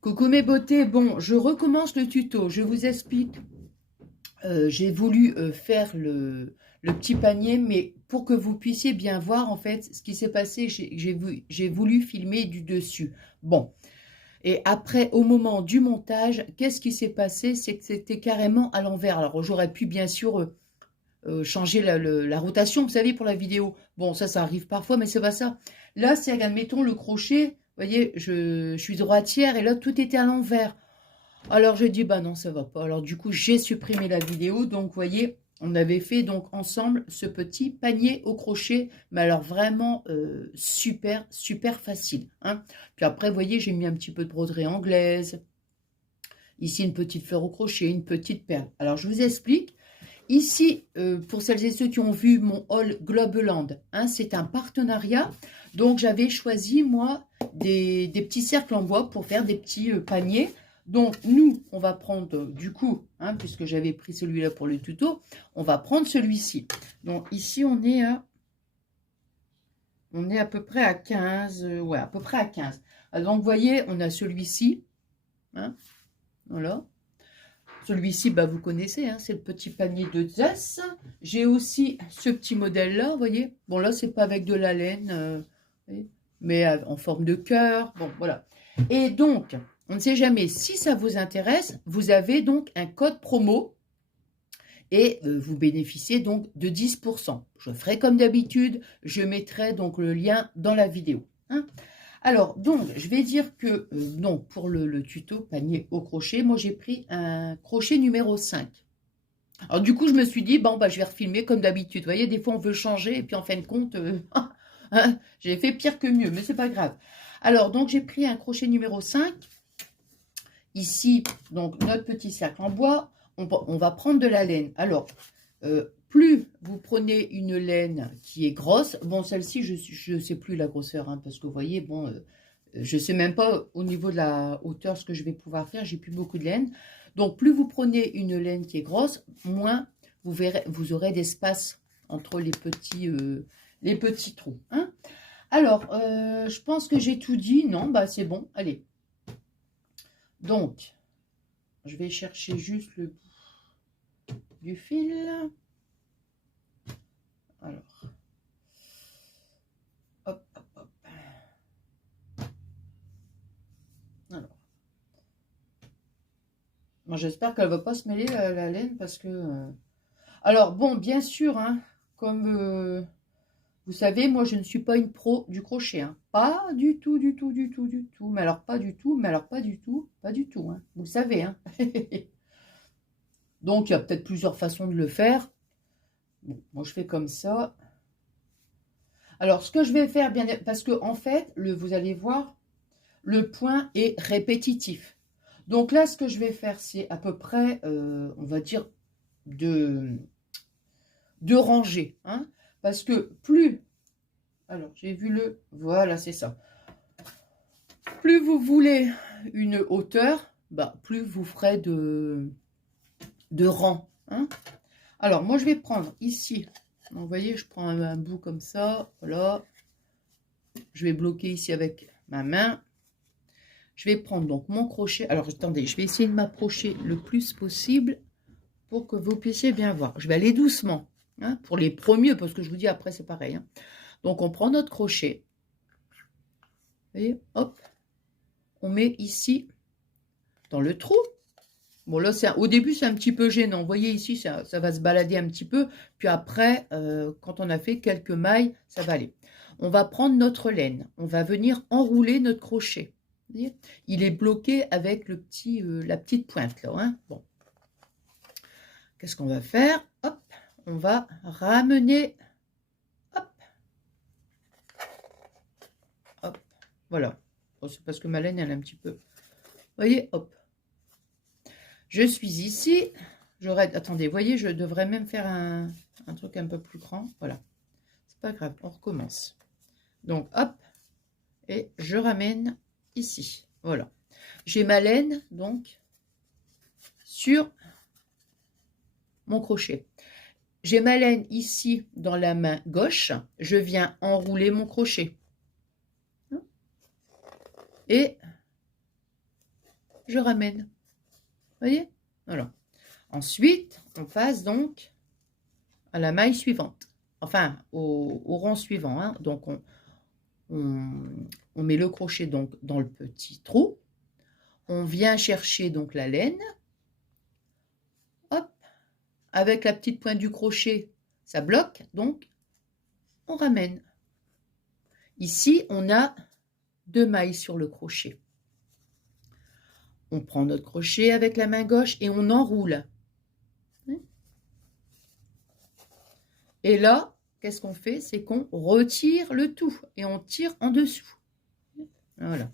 Coucou mes beautés, bon, je recommence le tuto, je vous explique. J'ai voulu faire le petit panier, mais pour que vous puissiez bien voir en fait ce qui s'est passé, j'ai voulu filmer du dessus. Bon, et après, au moment du montage, qu'est-ce qui s'est passé? C'est que c'était carrément à l'envers. Alors j'aurais pu bien sûr changer la rotation, vous savez, pour la vidéo. Bon, ça arrive parfois, mais c'est pas ça. Là, c'est, admettons, le crochet, vous voyez, je suis droitière, et là, tout était à l'envers. Alors j'ai dit bah non ça va pas. Alors du coup j'ai supprimé la vidéo. Donc vous voyez on avait fait donc ensemble ce petit panier au crochet. Mais alors vraiment super super facile. Hein. Puis après vous voyez j'ai mis un petit peu de broderie anglaise. Ici une petite fleur au crochet, une petite perle. Alors je vous explique. Ici, pour celles et ceux qui ont vu mon haul Globeland, hein, c'est un partenariat. Donc, j'avais choisi, moi, des petits cercles en bois pour faire des petits paniers. Donc, nous, on va prendre, du coup, hein, puisque j'avais pris celui-là pour le tuto, on va prendre celui-ci. Donc, ici, on est à peu près à 15. Ouais, à peu près à 15. Alors, donc, vous voyez, on a celui-ci. Hein, voilà. Celui-ci, bah, vous connaissez, hein, c'est le petit panier de Zess. J'ai aussi ce petit modèle-là, vous voyez. Bon, là, c'est pas avec de la laine, mais en forme de cœur. Bon, voilà. Et donc, on ne sait jamais si ça vous intéresse. Vous avez donc un code promo et vous bénéficiez donc de 10%. Je ferai comme d'habitude, je mettrai donc le lien dans la vidéo. Hein. Alors, donc, je vais dire que, non, pour le tuto panier au crochet, moi, j'ai pris un crochet numéro 5. Alors, du coup, je me suis dit, bon, bah, je vais refilmer comme d'habitude. Vous voyez, des fois, on veut changer, et puis, en fin de compte, hein, j'ai fait pire que mieux, mais c'est pas grave. Alors, donc, j'ai pris un crochet numéro 5. Ici, donc, notre petit cercle en bois. On va prendre de la laine. Alors, plus vous prenez une laine qui est grosse, bon celle-ci je ne sais plus la grosseur, hein, parce que vous voyez, bon, je ne sais même pas au niveau de la hauteur ce que je vais pouvoir faire, j'ai plus beaucoup de laine. Donc plus vous prenez une laine qui est grosse, moins vous aurez d'espace entre les petits trous. Hein. Alors, je pense que j'ai tout dit, non, bah c'est bon, allez. Donc, je vais chercher juste le bout du fil. Alors, hop, hop, hop. Alors, moi j'espère qu'elle va pas se mêler la laine parce que. Alors bon, bien sûr, hein, comme vous savez, moi je ne suis pas une pro du crochet, hein. Pas du tout, du tout, du tout, du tout. Mais alors pas du tout, mais alors pas du tout, pas du tout. Hein. Vous le savez, hein. Donc il y a peut-être plusieurs façons de le faire. Bon, moi je fais comme ça. Alors ce que je vais faire, bien, parce que en fait, vous allez voir, le point est répétitif. Donc là, ce que je vais faire, c'est à peu près, on va dire, de rangées. Hein, parce que plus, alors j'ai vu voilà, c'est ça. Plus vous voulez une hauteur, bah, plus vous ferez de rangs. Hein. Alors moi, je vais prendre ici, donc, vous voyez, je prends un bout comme ça, voilà. Je vais bloquer ici avec ma main. Je vais prendre donc mon crochet. Alors, attendez, je vais essayer de m'approcher le plus possible pour que vous puissiez bien voir. Je vais aller doucement, hein, pour les premiers, parce que je vous dis, après, c'est pareil. Hein. Donc, on prend notre crochet. Vous voyez, hop. On met ici, dans le trou. Bon, là, au début, c'est un petit peu gênant. Vous voyez, ici, ça va se balader un petit peu. Puis après, quand on a fait quelques mailles, ça va aller. On va prendre notre laine. On va venir enrouler notre crochet. Vous voyez, il est bloqué avec la petite pointe, là. Hein. Bon. Qu'est-ce qu'on va faire? Hop, on va ramener. Hop. Hop. Voilà. Bon, c'est parce que ma laine, elle est un petit peu. Vous voyez, hop. Je suis ici. Attendez, vous voyez, je devrais même faire un truc un peu plus grand. Voilà. C'est pas grave, on recommence. Donc, hop. Et je ramène ici. Voilà. J'ai ma laine, donc, sur mon crochet. J'ai ma laine ici dans la main gauche. Je viens enrouler mon crochet. Et je ramène. Vous voyez? Voilà. Ensuite, on passe donc à la maille suivante. Enfin, au rang suivant. Hein. Donc, on met le crochet donc dans le petit trou. On vient chercher donc la laine. Hop. Avec la petite pointe du crochet, ça bloque. Donc, on ramène. Ici, on a 2 mailles sur le crochet. On prend notre crochet avec la main gauche et on enroule. Et là, qu'est-ce qu'on fait? C'est qu'on retire le tout et on tire en dessous. Voilà.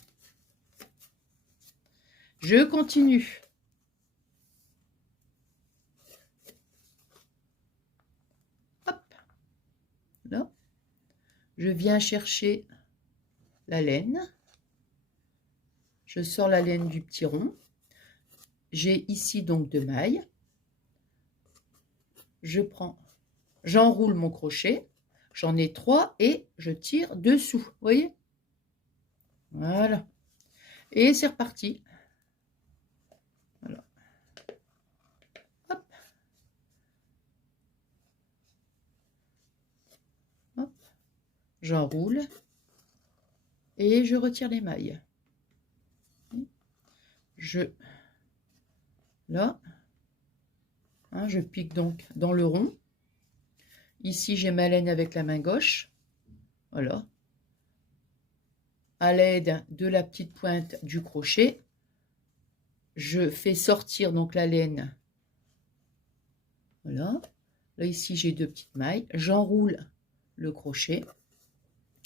Je continue. Hop. Là. Je viens chercher la laine. Je sors la laine du petit rond. J'ai ici donc 2 mailles. Je prends, j'enroule mon crochet. J'en ai 3 et je tire dessous. Vous voyez? Voilà. Et c'est reparti. Voilà. Hop. Hop. J'enroule. Et je retire les mailles. Là, hein, je pique donc dans le rond. Ici, j'ai ma laine avec la main gauche. Voilà. À l'aide de la petite pointe du crochet, je fais sortir donc la laine. Voilà. Là, ici, j'ai 2 petites mailles. J'enroule le crochet.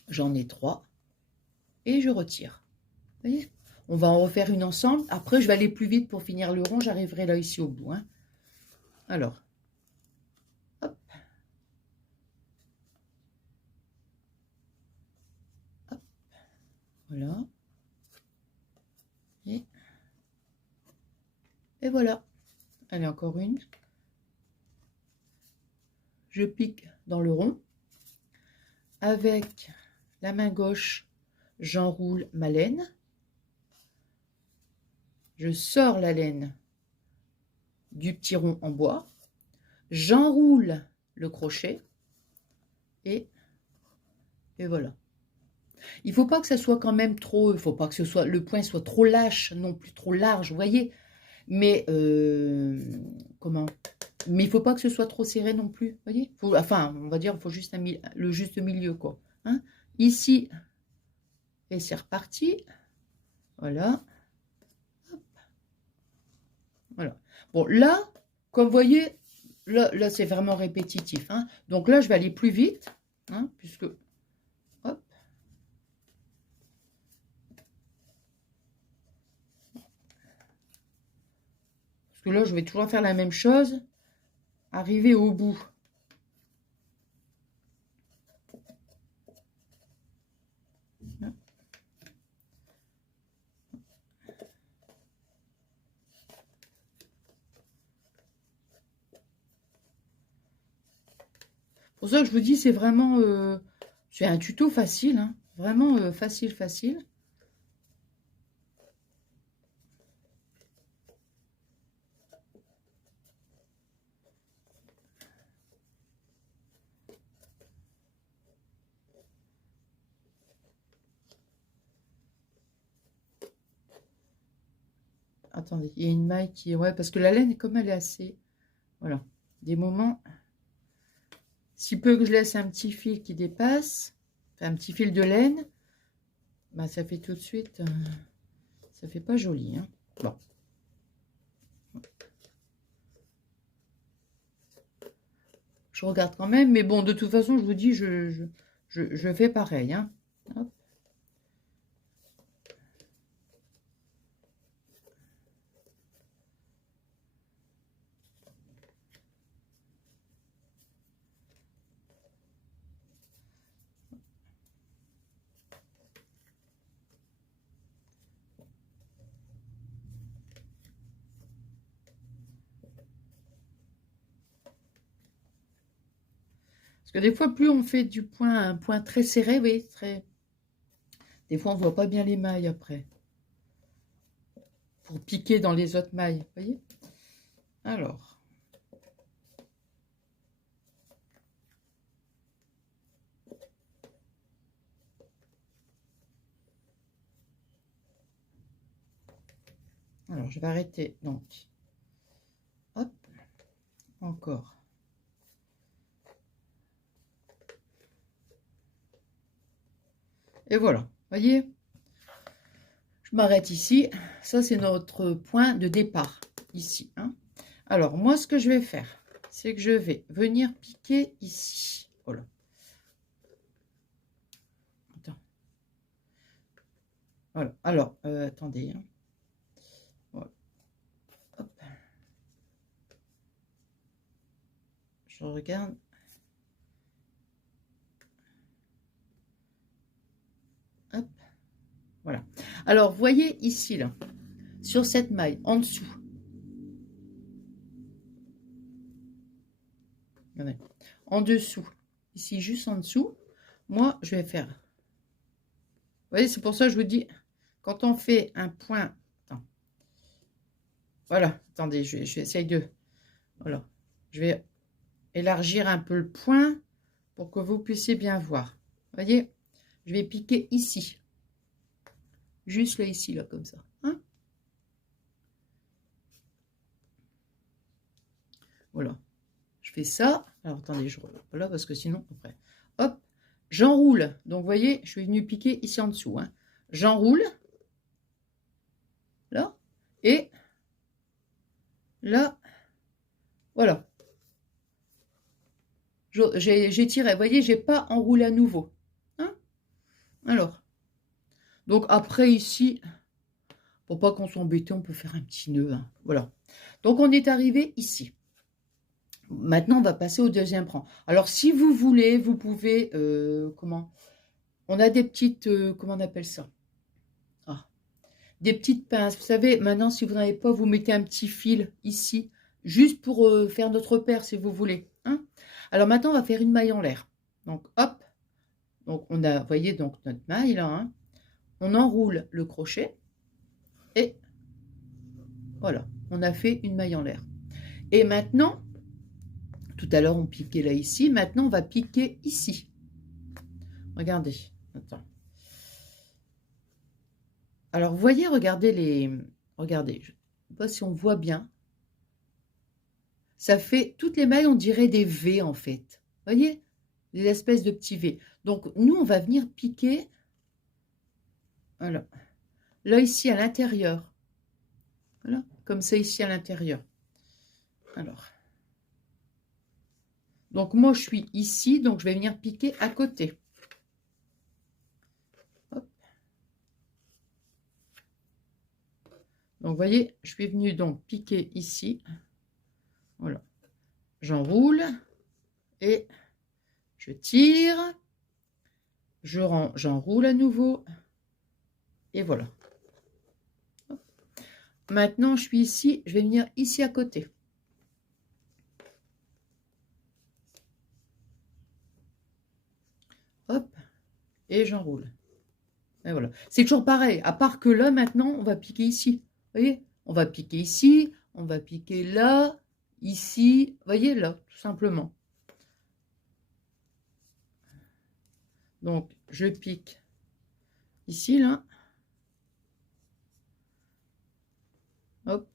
J'en ai 3. Et je retire. Vous voyez? On va en refaire une ensemble. Après, je vais aller plus vite pour finir le rond. J'arriverai là, ici, au bout. Hein. Alors, hop. Hop. Voilà. Et voilà. Allez, encore une. Je pique dans le rond. Avec la main gauche, j'enroule ma laine. Je sors la laine du petit rond en bois. J'enroule le crochet. Et voilà. Il ne faut pas que ça soit quand même trop... Il ne faut pas que ce soit, le point soit trop lâche, non plus trop large, vous voyez. Mais, comment? Mais il ne faut pas que ce soit trop serré non plus, vous voyez. Enfin, on va dire, il faut juste le juste milieu, quoi. Hein? Ici, et c'est reparti. Voilà. Hop. Voilà. Bon, là, comme vous voyez, là c'est vraiment répétitif. Hein. Donc là, je vais aller plus vite, hein, puisque... Hop. Parce que là, je vais toujours faire la même chose. Arriver au bout. Pour ça que je vous dis, c'est vraiment... c'est un tuto facile, hein, vraiment facile. Attendez, il y a une maille qui... Ouais, parce que la laine, comme elle est assez... Voilà, des moments... Si peu que je laisse un petit fil qui dépasse, enfin, un petit fil de laine, bah, ça fait tout de suite... ça fait pas joli, hein. Bon. Je regarde quand même, mais bon, de toute façon, je vous dis, je fais pareil, hein. Hop. Parce que des fois, plus on fait du point, un point très serré, oui, très... Des fois, on voit pas bien les mailles après. pour piquer dans les autres mailles, vous voyez. Alors, je vais arrêter, donc, hop, encore. Et voilà, voyez, je m'arrête ici. Ça, c'est notre point de départ, ici. Hein. Alors, moi, ce que je vais faire, c'est que je vais venir piquer ici. Voilà. Attends. Voilà. Alors, attendez. Hein. Voilà. Hop. Je regarde. Hop. Voilà. Alors, voyez ici, là, sur cette maille, en dessous. En dessous, ici, juste en dessous, moi, je vais faire. Vous voyez, c'est pour ça que je vous dis, quand on fait un point. Attends. Voilà, attendez, j'essaye de. Voilà. Je vais élargir un peu le point pour que vous puissiez bien voir. Vous voyez, je vais piquer ici. Juste là, ici, là, comme ça. Hein, voilà. Je fais ça. Alors, attendez, je reviens là parce que sinon, après, hop, j'enroule. Donc, vous voyez, je suis venu piquer ici en dessous. Hein. J'enroule. Là. Et là. Voilà. J'ai tiré. Vous voyez, j'ai pas enroulé à nouveau. Hein. Alors. Donc, après, ici, pour pas qu'on soit embêté, on peut faire un petit nœud. Hein. Voilà. Donc, on est arrivé ici. Maintenant, on va passer au deuxième rang. Alors, si vous voulez, vous pouvez... comment? On a des petites... comment on appelle ça? Ah, des petites pinces. Vous savez, maintenant, si vous n'en avez pas, vous mettez un petit fil ici, juste pour faire notre paire, si vous voulez. Hein. Alors, maintenant, on va faire une maille en l'air. Donc, hop. Donc, on a, vous voyez, donc, notre maille, là. Hein. On enroule le crochet. Et voilà, on a fait une maille en l'air. Et maintenant... Tout à l'heure, on piquait là, ici. Maintenant, on va piquer ici. Regardez. Attends. Alors, vous voyez, regardez les... Regardez. Je ne sais pas si on voit bien. Ça fait... Toutes les mailles, on dirait des V, en fait. Vous voyez? Des espèces de petits V. Donc, nous, on va venir piquer... Voilà. Là, ici, à l'intérieur. Voilà. Comme ça, ici, à l'intérieur. Alors... Donc, moi, je suis ici. Donc, je vais venir piquer à côté. Donc, vous voyez, je suis venue donc piquer ici. Voilà. J'enroule et je tire. J'enroule à nouveau. Et voilà. Maintenant, je suis ici. Je vais venir ici à côté. Hop. Et j'enroule. Et voilà. C'est toujours pareil. À part que là, maintenant, on va piquer ici. Vous voyez? On va piquer ici. On va piquer là. Ici. Vous voyez, là, tout simplement. Donc, je pique ici, là. Hop.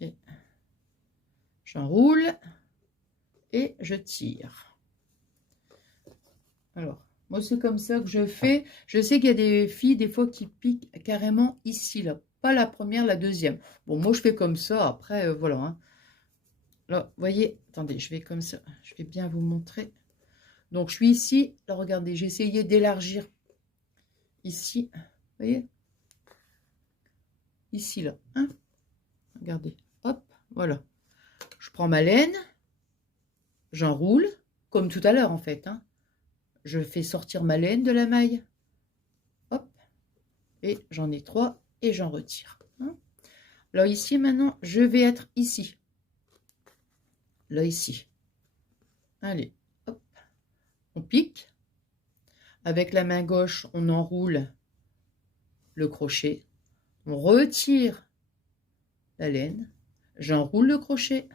Et j'enroule. Et je tire. Alors, moi, c'est comme ça que je fais. Je sais qu'il y a des filles, des fois, qui piquent carrément ici, là. Pas la première, la deuxième. Bon, moi, je fais comme ça. Après, voilà. Hein. Là, vous voyez, attendez, je vais comme ça. Je vais bien vous montrer. Donc, je suis ici. Là, regardez, j'ai essayé d'élargir ici. Vous voyez? Ici, là. Hein? Regardez. Hop, voilà. Je prends ma laine. J'enroule, comme tout à l'heure, en fait. Hein. Je fais sortir ma laine de la maille. Hop. Et j'en ai 3 et j'en retire. Hein. Là, ici, maintenant, je vais être ici. Là, ici. Allez, hop. On pique. Avec la main gauche, on enroule le crochet. On retire la laine, j'enroule le crochet,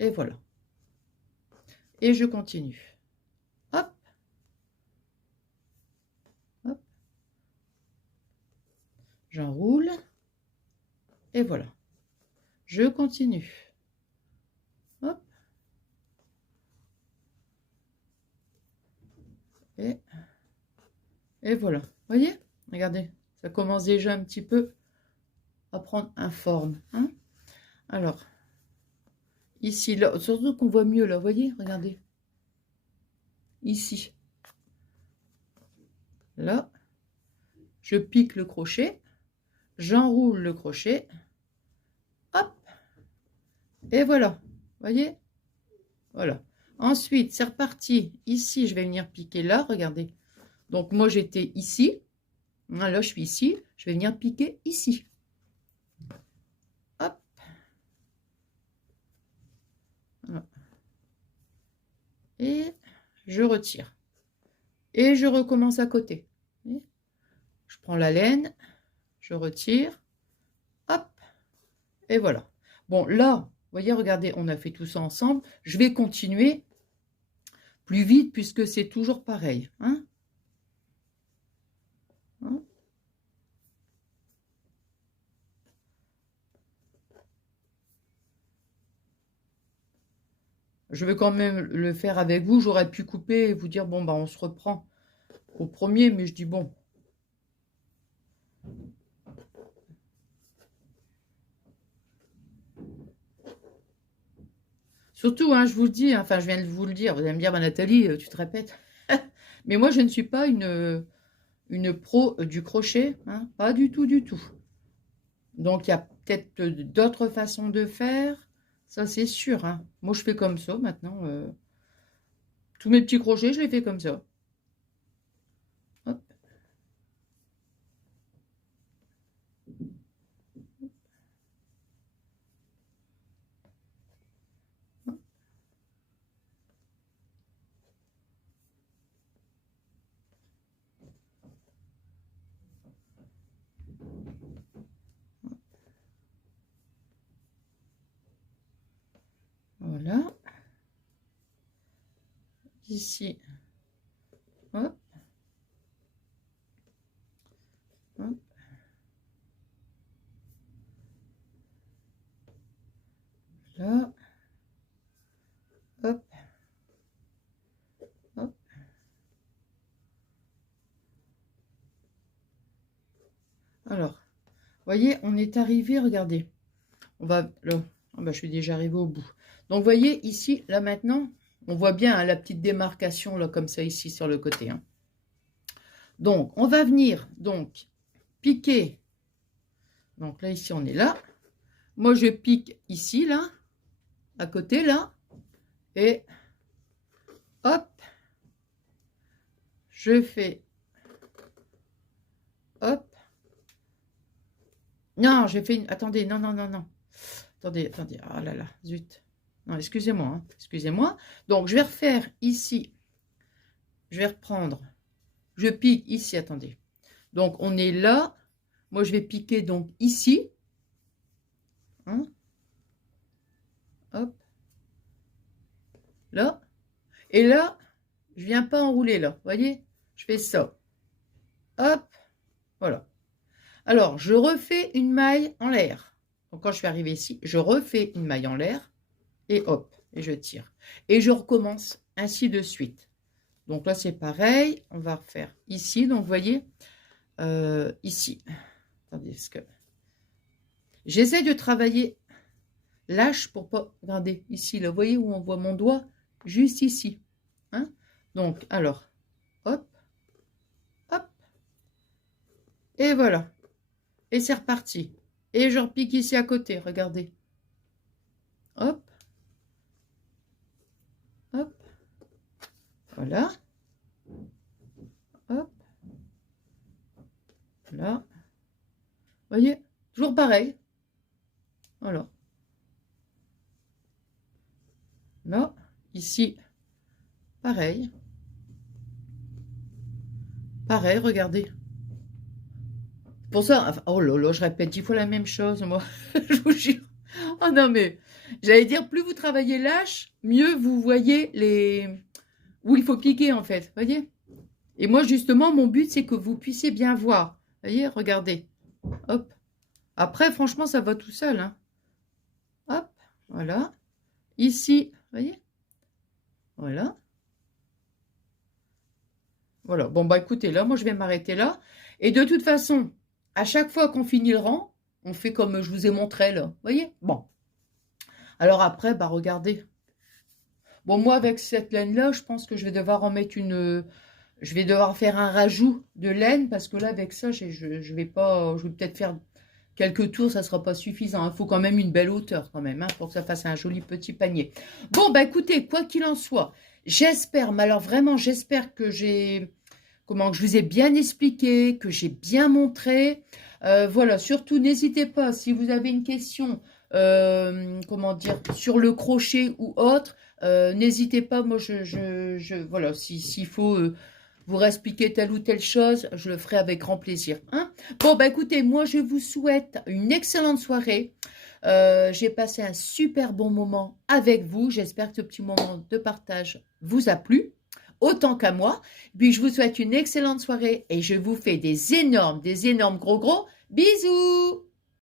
et voilà. Et je continue. Hop, hop, j'enroule, et voilà. Je continue. Hop. Et voilà. Voyez? Regardez, ça commence déjà un petit peu à prendre une forme. Hein? Alors, ici, là, surtout qu'on voit mieux là, voyez? Regardez. Ici. Là, je pique le crochet, j'enroule le crochet, hop, et voilà. Voyez? Voilà. Ensuite, c'est reparti. Ici, je vais venir piquer là, regardez. Donc, moi, j'étais ici. Là, je suis ici. Je vais venir piquer ici. Hop. Voilà. Et je retire. Et je recommence à côté. Je prends la laine, je retire. Hop. Et voilà. Bon, là, vous voyez, regardez, on a fait tout ça ensemble. Je vais continuer plus vite puisque c'est toujours pareil. Hein? Hein? Je vais quand même le faire avec vous. J'aurais pu couper et vous dire, bon, bah, on se reprend au premier, mais je dis, bon. Surtout, hein, je vous le dis, hein, enfin, je viens de vous le dire. Vous allez me dire, bah, Nathalie, tu te répètes. Mais moi, je ne suis pas une pro du crochet. Hein, pas du tout, du tout. Donc, il y a peut-être d'autres façons de faire. Ça, c'est sûr. Hein. Moi, je fais comme ça maintenant. Tous mes petits crochets, je les fais comme ça. Hop. Voilà. Ici. Hop. Hop. Là. Hop. Hop. Alors, voyez, on est arrivé, regardez. On va là. Ah bah, je suis déjà arrivée au bout. Donc, voyez, ici, là maintenant, on voit bien hein, la petite démarcation, là, comme ça, ici, sur le côté. Hein. Donc, on va venir, donc, piquer. Donc, là, ici, on est là. Moi, je pique ici, là, à côté, là. Et, hop, je fais, hop. Non, j'ai fait une... Attendez, non, non, non, non. Attendez, attendez. Ah là là, zut. Non, excusez-moi, hein, excusez-moi. Donc, je vais refaire ici. Je vais reprendre. Je pique ici, attendez. Donc, on est là. Moi, je vais piquer donc ici. Hein? Hop. Là. Et là, je viens pas enrouler là. Vous voyez? Je fais ça. Hop. Voilà. Alors, je refais une maille en l'air. Donc, quand je suis arrivée ici, je refais une maille en l'air. Et hop. Et je tire. Et je recommence ainsi de suite. Donc là, c'est pareil. On va refaire ici. Donc, vous voyez, ici. Attendez, parce que j'essaie de travailler lâche pour pas... Regardez, ici, là, vous voyez où on voit mon doigt? Juste ici. Hein? Donc, alors, hop, hop. Et voilà. Et c'est reparti. Et je repique ici à côté, regardez. Hop. Hop. Voilà. Hop. Là. Voyez, toujours pareil. Voilà. Là, ici, pareil. Pareil, regardez. Pour ça, enfin, oh là là, je répète 10 fois la même chose, moi, je vous jure. Oh non, mais j'allais dire, plus vous travaillez lâche, mieux vous voyez les où il faut piquer, en fait, voyez? Et moi, justement, mon but, c'est que vous puissiez bien voir. Voyez, regardez. Hop. Après, franchement, ça va tout seul, hein. Hop, voilà. Ici, voyez? Voilà. Voilà. Bon, bah écoutez, là, moi, je vais m'arrêter là. Et de toute façon, à chaque fois qu'on finit le rang, on fait comme je vous ai montré, là. Voyez? Bon. Alors après, bah regardez. Bon, moi, avec cette laine-là, je pense que je vais devoir en mettre une... Je vais devoir faire un rajout de laine, parce que là, avec ça, je vais pas... Je vais peut-être faire quelques tours, ça sera pas suffisant. Il faut quand même une belle hauteur, quand même, hein, pour que ça fasse un joli petit panier. Bon, bah écoutez, quoi qu'il en soit, j'espère, mais alors vraiment, j'espère que j'ai... Comment que je vous ai bien expliqué, que j'ai bien montré. Voilà, surtout n'hésitez pas, si vous avez une question, comment dire, sur le crochet ou autre, n'hésitez pas, moi voilà, s'il faut vous réexpliquer telle ou telle chose, je le ferai avec grand plaisir. Hein. Bon, bah écoutez, moi je vous souhaite une excellente soirée. J'ai passé un super bon moment avec vous. J'espère que ce petit moment de partage vous a plu autant qu'à moi. Puis je vous souhaite une excellente soirée et je vous fais des énormes gros bisous.